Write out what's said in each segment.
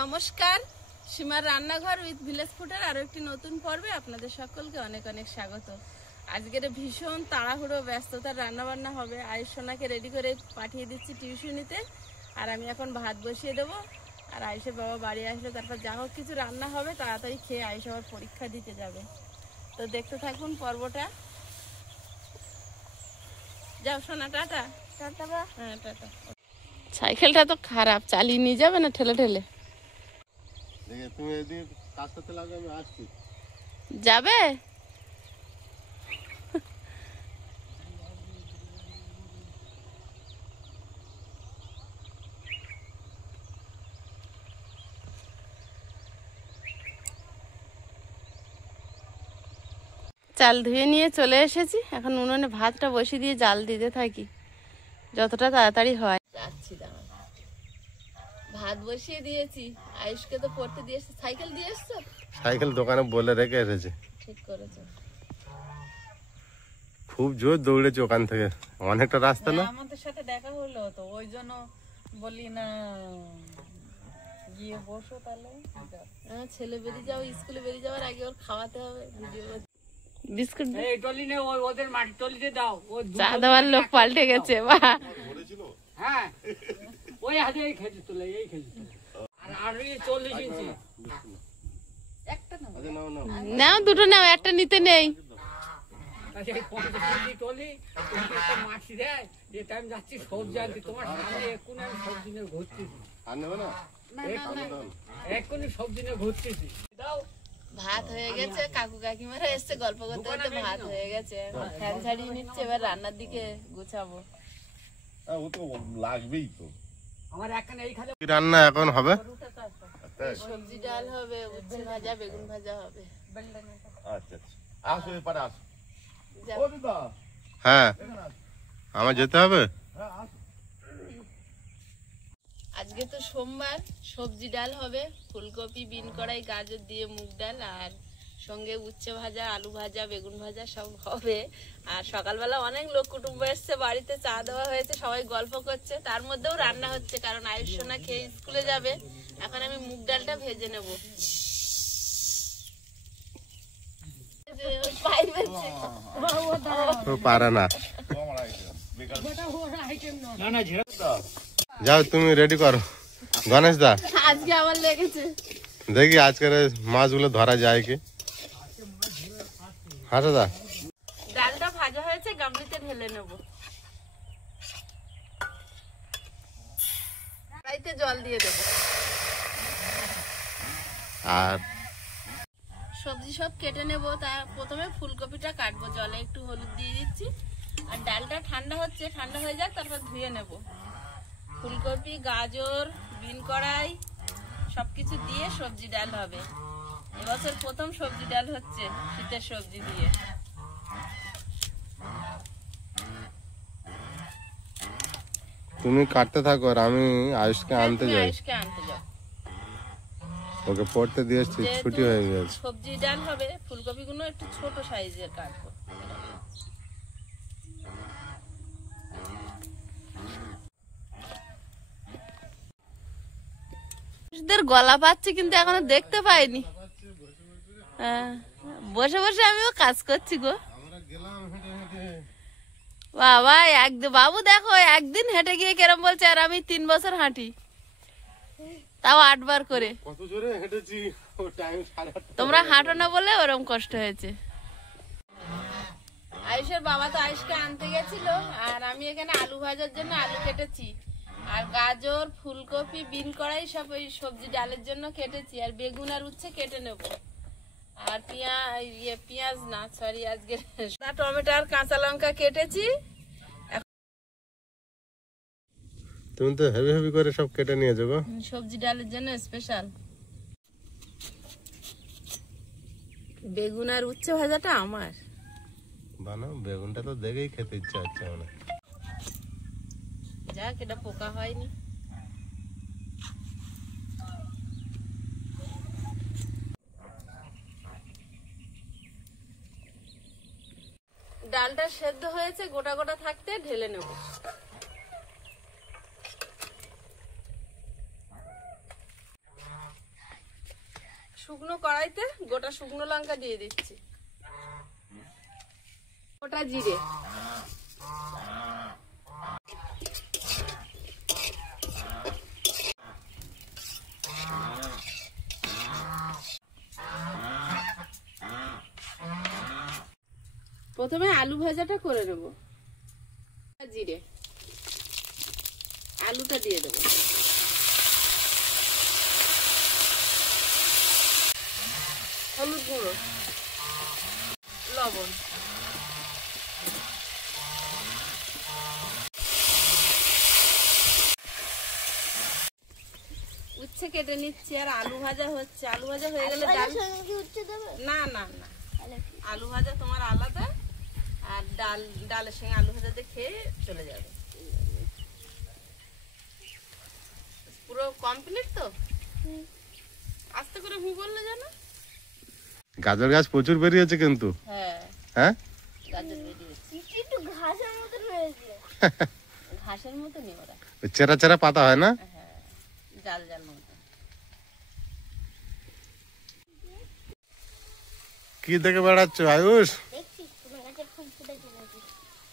নমস্কার, সীমার রান্নাঘর উইথ ভিলেজ ফুডের আরো একটি নতুন পর্বে আপনাদের সকলকে অনেক অনেক স্বাগত। আজকের ভীষণ তাড়াহুড়ো ব্যস্ততার রান্না বান্না হবে। আয়ুষ সোনাকে রেডি করে পাঠিয়ে দিচ্ছি টিউশনিতে, আর আমি এখন ভাত বসিয়ে দেবো। আর আয়ুষের বাবা বাড়ি আসলে তারপর যা হোক কিছু রান্না হবে, তাড়াতাড়ি খেয়ে আয়ুষ আবার পরীক্ষা দিতে যাবে। তো দেখতে থাকুন পর্বটা। যাও সোনা, টাটা। হ্যাঁ টাটা। সাইকেলটা তো খারাপ, চালিয়ে নিয়ে যাবে না ঠেলে ঠেলে? তুমি এদিকে কাজ করতে লাগবে, আমি আসছি। যাবে? চাল ধুয়ে নিয়ে চলে এসেছি, এখন উনুনে ভাতটা বসিয়ে দিয়ে জাল দিতে থাকি যতটা তাড়াতাড়ি হয়। যাচ্ছি, দাঁড়া। ভাত বসিয়ে দিয়েছি, আয়ুষকে তো পড়তে দিয়ে এসেছি। সাইকেল দিয়ে এসছো? সাইকেল দোকানে বলে রেখে এসেছি। ঠিক করেছো। খুব জোর দৌড়েছি ওখান থেকে, অনেকটা রাস্তা না। আমাদের সাথে দেখা হলো তো, ওই জন্য বলি না গিয়ে বসো তাহলে। ছেলে বেরিয়ে যাও, স্কুলে বেরিয়ে যাওয়ার আগে ওর খাওয়াতে হবে। ভিডিও বিস্কুট এই টলি নে, ওদের মাটি টলিতে দাও। চা দেওয়ার লোক পাল্টে গেছে। বাহ, হ্যাঁ ওই হাতে এই খেজু তোলে, এই খেজু তোলে। আর এই 40 ইঞ্চি একটা নাও, দুটো নাও, একটা নিতে নেই। আচ্ছা, এই 50 ইঞ্চি টলি একটা মাটি দেয়। যে টাইম যাচ্ছি সবজি আনতে, তোমার সামনে এখন আমি সবজি নিয়ে ঘুরতেছি। আর নেবে না? এক্ষুনি সবজি নিয়ে ঘুরতেছি। দাও। ভাত হয়ে গেছে, কাকু কাকিমারা এসছে, গল্প করতে করতে ভাত হয়ে গেছে। ফ্যান ছাড়িয়ে নিচ্ছে, এবার রান্নার দিকে গুছাবো। ও তো লাগবেই তো। আমার এখানে এইখানে কি রান্না এখন হবে? সবজি ডাল হবে, উচ্ছে ভাজা, বেগুন ভাজা হবে। আচ্ছা আচ্ছা, আসো এপারে আসো। যাও। ও দিদা, হ্যাঁ আমার যেতে হবে। আজকে তো সোমবার, সবজি ডাল হবে, ফুলকপি, বিন কড়াই, গাজর দিয়ে মুগ ডাল, আর সঙ্গে উচ্ছে ভাজা, আলু ভাজা, বেগুন ভাজা সব হবে। আর সকালবেলা অনেক লোক কুটুম্ব এসছে, বাড়িতে চা দেওয়া হয়েছে, সবাই গল্প করছে, তার মধ্যেও রান্না হচ্ছে, কারণ আয়ুষ সোনা খেয়ে স্কুলে যাবে। এখন আমি মুগ ডালটা ভেজে নেব। পারে না। না না ঝেড়ে যাও তুমি রেডি করো। গণেশ দা, আজকে আমার লেগেছে। দেখি আজকের মাছগুলো ধরা যায় কি। হাসো দা, ডালটা ভাজা হয়েছে, গামলিতে ঢেলে নেব। কড়াইতে জল দিয়ে দেব। আর সবজি সব কেটে নেব। তা প্রথমে ফুলকপিটা কাটবো, জলে একটু হলুদ দিয়ে দিচ্ছি। আর ডালটা ঠান্ডা হচ্ছে, ঠান্ডা হয়ে যাক, তারপর ধুয়ে নেব। ফুলকপি, গাজর, বিন কড়াই সবকিছু দিয়ে সবজি ডাল হবে। এবছর প্রথম সবজি ডাল হচ্ছে শীতের সবজি দিয়ে। তুমি কাটতে থাকো আর আমি আয়ুষকে আনতে যাই। আয়ুষকে আনতে যাও। ওকে পড়তে দিয়ে ছুটি হয়ে গেছে। সবজি ডাল হবে, ফুলকপি গুলো একটু ছোট সাইজের কাটবো। গলা পাচ্ছে কিন্তু এখনো দেখতে পাইনি। বসে বসে আমিও কাজ করছি গো। বাবা বাবু দেখো, একদিন হেঁটে গিয়ে কেরম বলছে, আর আমি 3 বছর হাঁটি, তাও 8 বার করে। কত জোরে হেঁটেছি, তোমরা হাঁটো না বলে ওরকম কষ্ট হয়েছে। আয়ুষের বাবা তো আয়ুষকে আনতে গেছিল, আর আমি এখানে আলু ভাজার জন্য আলু কেটেছি, আর গাজর, ফুলকপি, বিন কড়াই সব ওই সবজি ডালের জন্য কেটেছি, আর বেগুন আর উচ্ছে কেটে নেব। আর পেঁয়াজ না, সরি, আজকে টমেটো আর কাঁচা লঙ্কা কেটেছি। তুমি তো হেভি হেভি করে সব কেটে নিয়েছো গো। সবজি ডালের জন্য স্পেশাল। বেগুন আর উচ্ছে ভাজাটা আমার। বানাও, বেগুনটা তো দেখেই খেতে ইচ্ছা হচ্ছে আমার। যাক, এটা পোকা হয়নি। ডালটা সেদ্ধ হয়েছে, গোটা গোটা থাকতে ঢেলে নেব। শুকনো কড়াইতে গোটা শুকনো লঙ্কা দিয়ে দিচ্ছি, গোটা জিরে, প্রথমে আলু ভাজাটা করে নেব। জিরে, আলুটা দিয়ে দেবো, হলুদ গুঁড়ো, লবণ, উচ্ছে কেটে নিচ্ছি। আর আলু ভাজা হচ্ছে, আলু ভাজা হয়ে গেলে ডাল, না না না, আলু ভাজা তোমার আলাদা, আর ডালের সঙ্গে আলু ভাজা দিয়ে খেয়ে চলে যাবে। পুরো কমপ্লিট তো, আস্তে করে হু বললে জানো। গাজর গাছ প্রচুর বেরিয়েছে কিন্তু। হ্যাঁ হ্যাঁ, গাজর বেরিয়েছে, একটু ঘাসের মতন হয়েছে। ঘাসের মতনই ওরা, চেরা চেরা পাতা হয় না? হ্যাঁ, জাল জাল মতো। কি দেখে বেড়াচ্ছ আয়ুষ?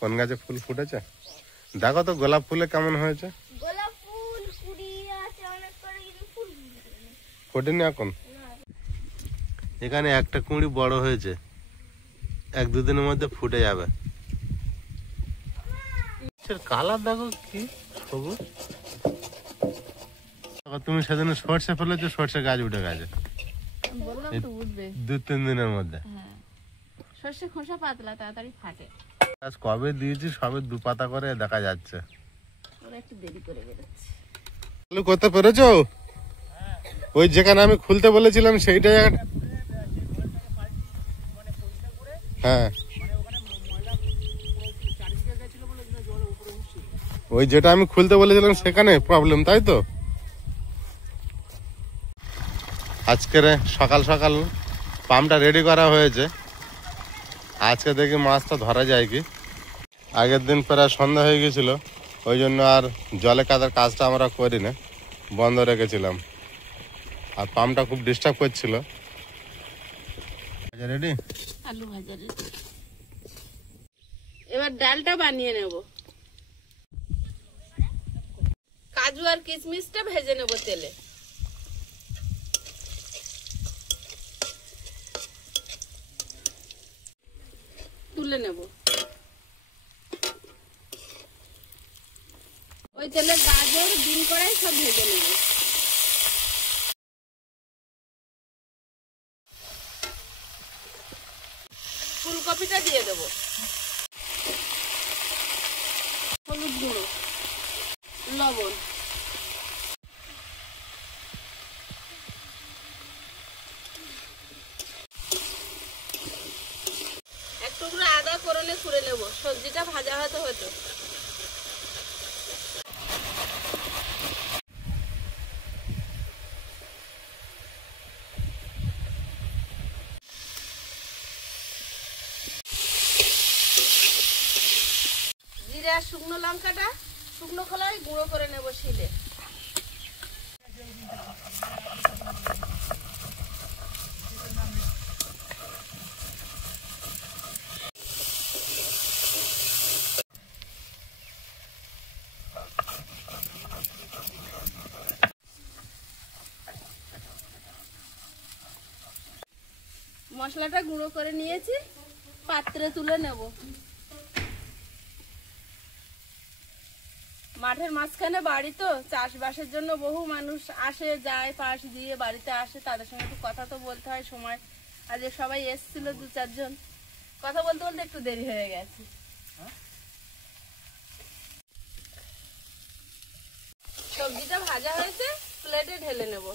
কোন গাছে ফুল ফুটেছে? দেখো তো গোলাপ ফুলে কেমন হয়েছে। গোলাপ ফুল কুড়িয়ে আছে অনেক করে, কিন্তু ফুল ফোটেনি এখন। এখানে একটা কুঁড়ি বড় হয়েছে, 1-2 দিনের মধ্যে ফুটে যাবে। কালার দেখো কি সবুজ। তুমি সেদিন সর্ষে ফেলেছো, সর্ষে গাছ উঠে গেছে বললাম তো উঠবে 2-3 দিনের মধ্যে। হ্যাঁ, সর্ষে খোসা পাতলা, তাড়াতাড়ি ফাটে। গাছ কবে দিয়েছি, সবে 2 পাতা করে দেখা যাচ্ছে। ওরা একটু দেরি করে বেরোচ্ছে। আলু করতে পেরেছো? ওই যেখানে আমি খুলতে বলেছিলাম সেইটা জায়গাটা। হ্যাঁ, ওই যেটা আমি খুলতে বলেছিলাম সেখানে প্রবলেম, তাই তো? আজকের সকাল সকাল পাম্পটা রেডি করা হয়েছে। আজকে দেখি মাছটা ধরা যায় কি। আগের দিন প্রায় সন্ধ্যা হয়ে গেছিল, ওই জন্য আর জলে কাদার কাজটা আমরা করি না, বন্ধ রেখেছিলাম। আর পাম্পটা খুব ডিস্টার্ব করছিল। রেডি? আলু ভাজা রেডি। এবার ডালটা বানিয়ে নেব। কাজু আর কিশমিশটা ভেজে নেব তেলে। তুলে নেব। ওই তেলে গাজর, ডিম কড়াই সব ভেজে নেব। ফুলকপিটা দিয়ে দেবো, হলুদ গুঁড়ো, লবণ, এক টুকরো আদা কোরনে ছুঁড়ে নেব, সবজিটা ভাজা হতে হতো। জিরা আর শুকনো লঙ্কাটা শুকনো খোলায় গুঁড়ো করে নেব শিলে। মশলাটা গুঁড়ো করে নিয়েছি, পাত্রে তুলে নেব। মাঠের মাঝখানে বাড়ি তো, চাষবাসের জন্য বহু মানুষ আসে যায়, পাশ দিয়ে বাড়িতে আসে, তাদের সঙ্গে একটু কথা তো বলতে হয় সময়। আজ সবাই এসেছিল 2-4 জন, কথা বলতে বলতে একটু দেরি হয়ে গেছে। সবজিটা ভাজা হয়েছে, প্লেটে ঢেলে নেব।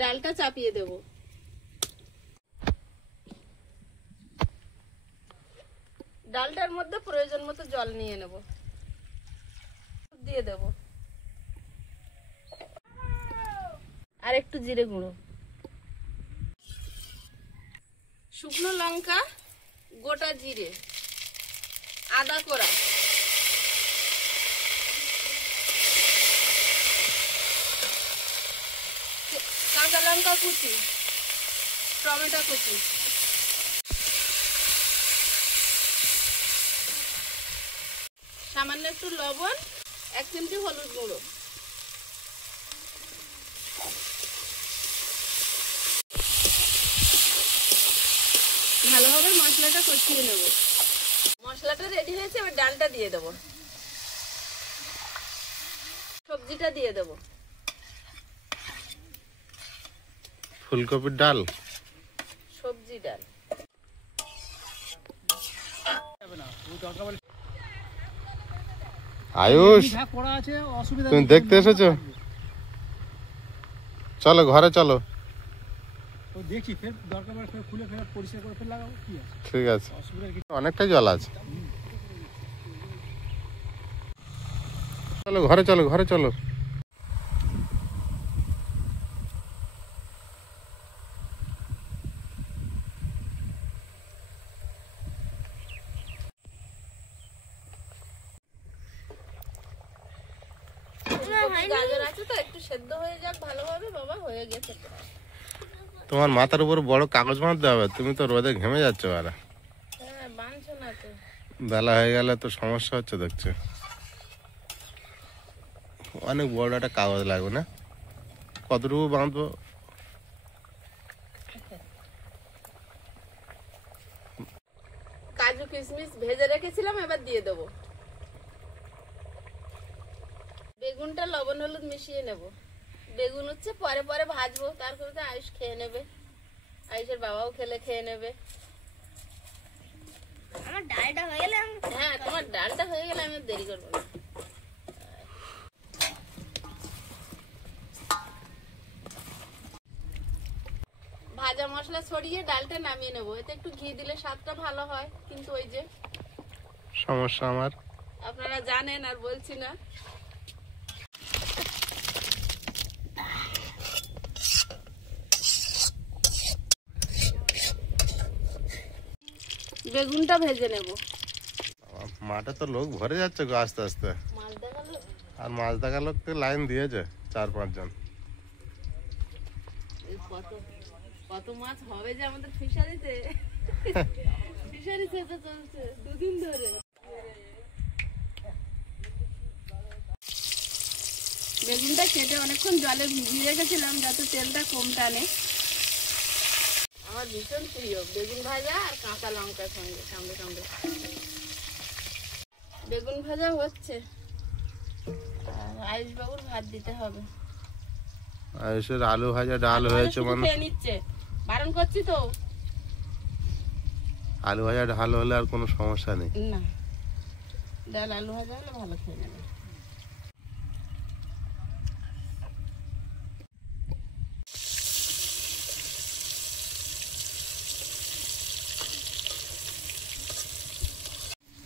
ডালটা চাপিয়ে দেব। ডালটার মধ্যে প্রয়োজন মতো জল নিয়ে নেব, দিয়ে দেব। আর একটু জিরে গুঁড়ো, শুকনো লঙ্কা গোটা জিরে, আদা কোড়া, কাঁচা লঙ্কা কুচি, টমেটো কুচি, সামান্য একটু লবণ, 1 চিমটি হলুদ গুঁড়ো। ভালোভাবে মশলাটা কষিয়ে নেব। মশলাটা রেডি হয়েছে, এবার ডালটা দিয়ে দেবো, সবজিটা দিয়ে দেবো। ফুলকপির ডাল, সবজি ডাল। আয়ুষ যা করা আছে অসুবিধা তুমি নেই। দেখতে এসেছো? চলো ঘরে চলো। তো দেখছি ফের দরকার পড়লে ফের খুলে ফের পরিষ্কার করে ফের লাগাবো, কি আছে ঠিক আছে, অসুবিধা কি? অনেকটাই জল আছে। চলো ঘরে চলো, ঘরে চলো। ফুলকপি গাজর আছে তো, একটু সেদ্ধ হয়ে যাক ভালোভাবে। বাবা হয়ে গেছে প্রায়। তোমার মাথার উপর বড় কাগজ বাঁধতে হবে, তুমি তো রোদে ঘেমে যাচ্ছ। আর হ্যাঁ, বাঁধছো না তো। বেলা হয়ে গেলে তো সমস্যা হচ্ছে দেখছো। অনেক বড় একটা কাগজ লাগবে না? কতটুকু বাঁধবো? কাজু কিশমিশ ভেজে রেখেছিলাম, এবার দিয়ে দেবো। বেগুনটা লবণ হলুদ মিশিয়ে নেব। বেগুন হচ্ছে পরে পরে ভাজবো, তারপরে তো আয়ুষ খেয়ে নেবে, আয়ুষের বাবাও খেয়ে নেবে। আমার ডালটা হয়ে গেলে হ্যাঁ, তোমার ডালটা হয়ে গেলে আমি আর দেরি করবো না। ভাজা মশলা ছড়িয়ে ডালটা নামিয়ে নেবো। এতে একটু ঘি দিলে স্বাদটা ভালো হয়, কিন্তু ওই যে সমস্যা আমার। আপনারা জানেন, আর বলছি না। বেগুনটা ভেজে নেব। মাঠে তো লোক ভরে যাচ্ছে গো আস্তে আস্তে। মাছ দেখালো। আর মাছ দেখা লোক তো লাইন দিয়েছে 4-5 জন। এই কত কত মাছ হবে যে আমাদের ফিশারিতে। ফিশারিতে তো চলছে 2 দিন ধরে। বেগুনটা কেটে অনেকক্ষণ জলে ভিজিয়ে রেখেছিলাম যাতে তেলটা কম টানে। আমার ভীষণ প্রিয় বেগুন ভাজা আর কাঁচা লঙ্কার সঙ্গে সামনে সামনে। বেগুন ভাজা হচ্ছে, আয়ুষ বাবুর ভাত দিতে হবে। আয়ুষের আলু ভাজা ডাল হয়েছে শুধু মানে। খেয়ে নিচ্ছে, বারণ করছি তো। আলু ভাজা ডাল হলে আর কোনো সমস্যা নেই। না, ডাল আলু ভাজা হলে ভালো খেয়ে নেবে।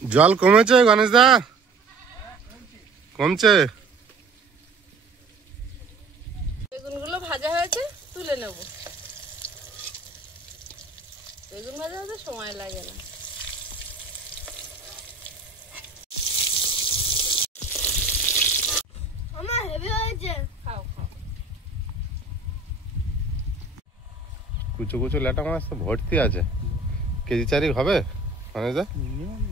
জল কমেছে গণেশ দা? কমছে। বেগুনগুলো ভাজা হয়েছে, তুলে নেব। বেগুন ভাজা হতে সময় লাগে না। আমার হেভি হয়েছে। খাও খাও। কুচো কুচো লেটা মাছ তো ভর্তি আছে। কেজি 4 হবে গণেশ দা? মিনিমাম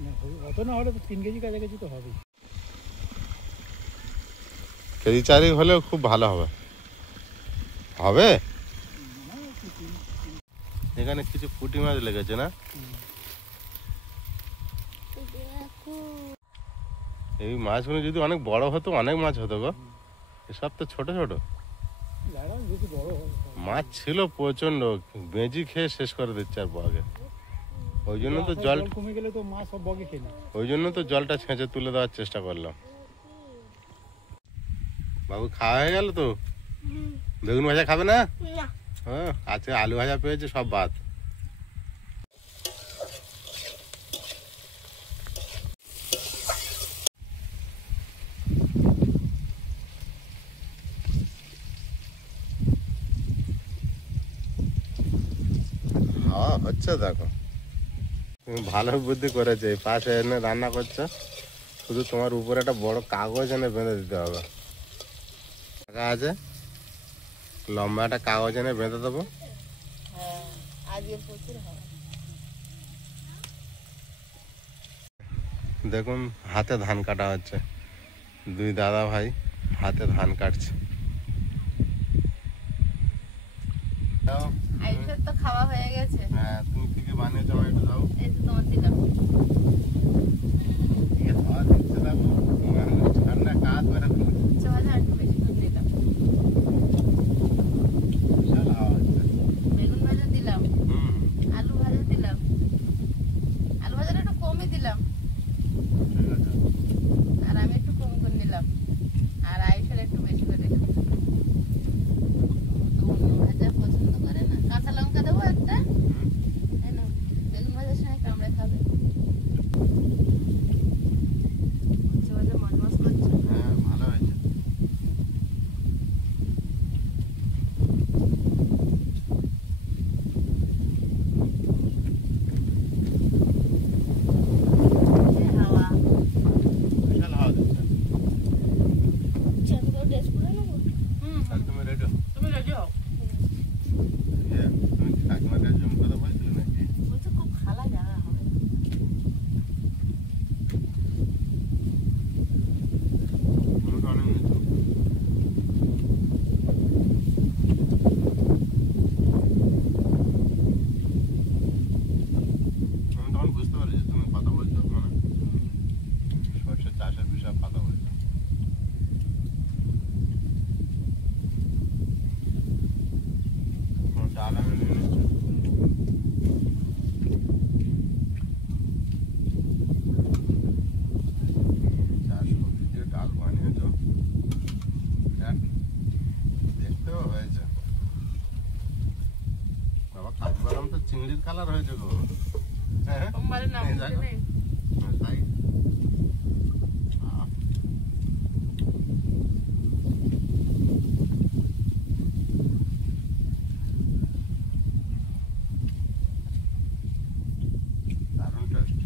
অত না হলে তো 3 কেজি কাছাকাছি তো হবে। কেজি 4 হলেও খুব ভালো হবে। হবে? এখানে কিছু পুঁটি মাছ লেগেছে না? এই মাছগুলো যদি অনেক বড় হতো, অনেক মাছ হতো গো। এসব তো ছোট ছোট লাগাম বেশি বড় হবে। মাছ ছিল প্রচন্ড। বেজি খেয়ে শেষ করে দিচ্ছে আর বগে। ওই জন্য তো জল কমে গেলে তো মাছ সব বগে খেয়ে নেয়। ওই জন্য তো জলটা ছেঁচে তুলে দেওয়ার চেষ্টা করলাম। বাবু খাওয়া হয়ে গেল তো? বেগুন ভাজা খাবে না? না, হ্যাঁ, আজকে আলু ভাজা পেয়েছে, সব বাদ। হাওয়া হচ্ছে দেখো। তুমি ভালো বুদ্ধি করেছো, এই পাশে এনে রান্না করছো, শুধু তোমার উপরে একটা বড় কাগজ এনে বেঁধে দিতে হবে। টাকা আছে, লম্বা একটা কাগজ এনে বেঁধে দেবো। হ্যাঁ, আজকে প্রচুর হবে। দেখুন হাতে ধান কাটা হচ্ছে, দুই দাদা ভাই হাতে ধান কাটছে। আইসের তো খাওয়া হয়ে গেছে। হ্যাঁ, তুমি কি কি বানিয়েছো আমায় একটু দাও। এই তো তোমার দিলাম। কি হাওয়া দিচ্ছে দেখো, ঠান্ডা কাজ বেড়ে চলে একটু বেশি করে দিলাম। বিশাল হাওয়া হচ্ছে। বেগুন ভাজা দিলাম, আলু ভাজা দিলাম। আলু ভাজাটা একটু কমই দিলাম, ঠিক আছে। আর আমি একটু কম করে নিলাম, আর আয়ুষের একটু বেশি করে দিলাম। তো অন্য ভাজা পছন্দ করে না। কাঁচা লঙ্কা দেবো একটা, এই নাও, বেগুন ভাজার সঙ্গে কামড়ে খাবে। মাঝে মাঝে মজমজ করছে। হ্যাঁ, ভালো হয়েছে। এই হাওয়া। বিশাল হাওয়া দিচ্ছে। আমি তো ড্রেস পরে নেবো। তাহলে তুমি রেডি হও। তুমি রেডি হও। ইয়ে, তুমি কি কাকিমার কাছে জমি কথা বলছিলে নাকি? বলছে খুব খালা জায়গা হবে। তুমি তো অনেক নিচ্ছ। আমি তখন বুঝতে পারি যে তুমি কথা বলছো, মানে সর্ষে চাষের বিষয়ে কথা বলছো। ডাল আমি নিয়ে নিচ্ছি। চার সবজি দিয়ে ডাল বানিয়েছো, দেখ, দেখতেও হয়েছে। বাবা, কাঠবাদাম তো চিংড়ির কালার হয়েছে গো। হ্যাঁ, সোমবারে না এই দেখো। নেই। তাই আহ, দারুণ টেস্ট।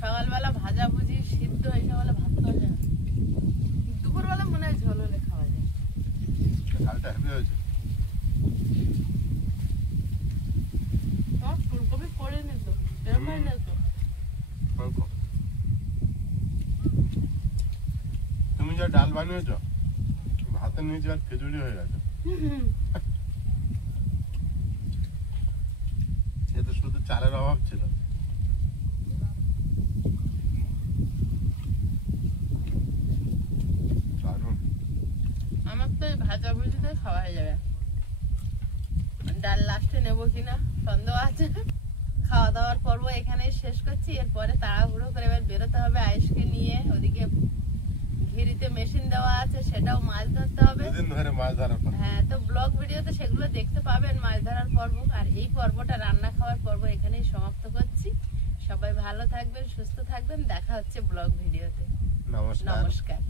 সকালবেলা ভাজা ভুজি সিদ্ধ এসে বলে ভাত খাওয়া যায় না। দুপুরবেলা মনে হয় ঝোল হলে খাওয়া যায়। ডালটা হেভি হয়েছে। তোমার ফুলকপি করে নি তো, এরকম হয় না তো। অল্প। তুমি যা ডাল বানিয়েছো, ভাতের নিচে আর খিচুড়ি হয়ে গেছে। এ তো শুধু চালের অভাব ছিল। দারুণ। আমার তো এই ভাজা ভুজিতে খাওয়া হয়ে যাবে। ডাল লাস্টে নেবো কিনা সন্দেহ আছে। খাওয়া দাওয়ার পর্ব এখানেই শেষ করছি। এরপরে তাড়াহুড়ো করে এবার বেরোতে হবে আয়েশকে নিয়ে। ওদিকে ঘিরিতে মেশিন দেওয়া আছে, সেটাও মাছ ধরতে হবে। দুদিন ধরে মাছ ধরার পর। হ্যাঁ, তো ব্লগ ভিডিওতে সেগুলো দেখতে পাবেন, মাছ ধরার পর্ব। আর এই পর্বটা রান্না খাওয়ার পর্ব এখানেই সমাপ্ত করছি। সবাই ভালো থাকবেন, সুস্থ থাকবেন। দেখা হচ্ছে ব্লগ ভিডিওতে। নমস্কার। নমস্কার।